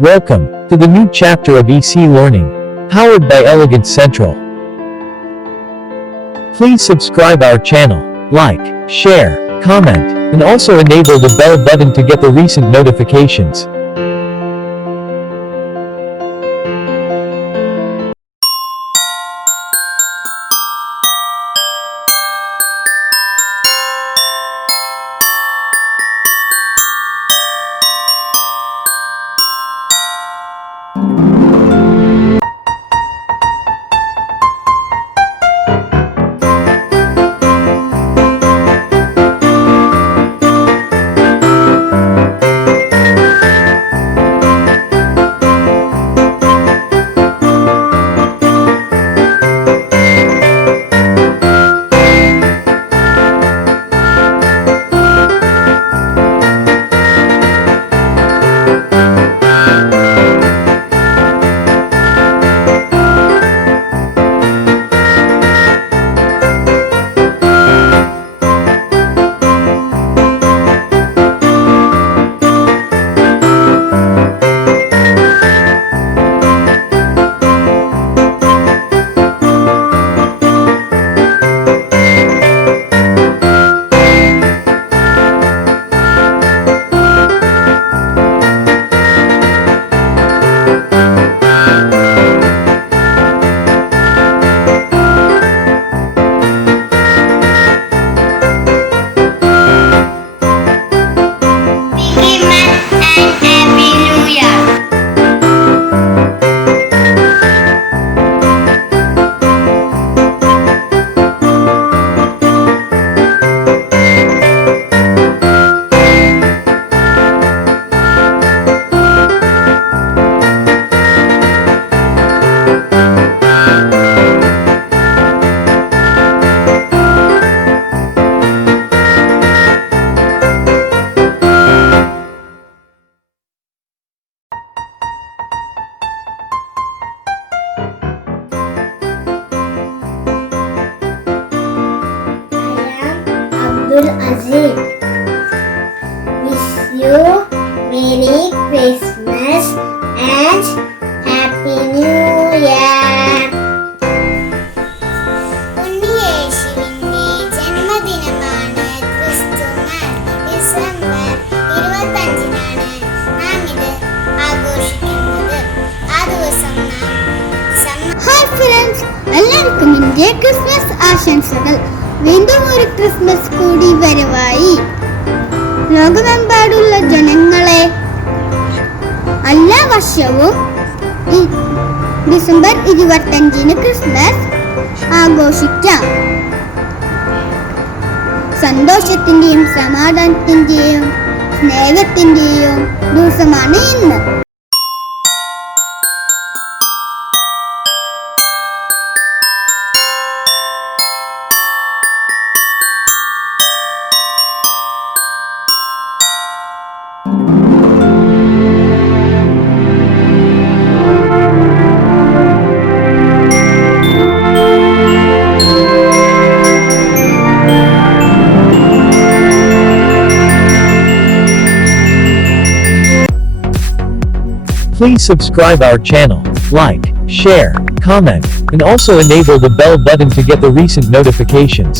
Welcome to the new chapter of EC Learning, powered by Elegant Central. Please subscribe our channel, like, share, comment, and also enable the bell button to get the recent notifications. Aziz. Wish you Merry Christmas and Happy New Year. ഉണ്ണിയേശുവിന്റെ ജന്മദിനമാണ് Christmas. December 25-നാണ് നാം ഇത് ആഘോഷിക്കുന്നത്. ആ ദിവസം hi friends, എല്ലാവർക്കും എൻ്റെ ക്രിസ്മസ് ആശംസകൾ. വീണ്ടും ഒരു ക്രിസ്മസ് കൂടി വരവായി. ലോകമെമ്പാടുള്ള ജനങ്ങളെ എല്ലാ വർഷവും ഡിസംബർ 25-ന് ക്രിസ്മസ് ആഘോഷിക്കാം. സന്തോഷത്തിന്റെയും സമാധാനത്തിന്റെയും സ്നേഹത്തിന്റെയും ദിവസമാണ് ഇന്ന്. Please subscribe our channel, like, share, comment, and also enable the bell button to get the recent notifications.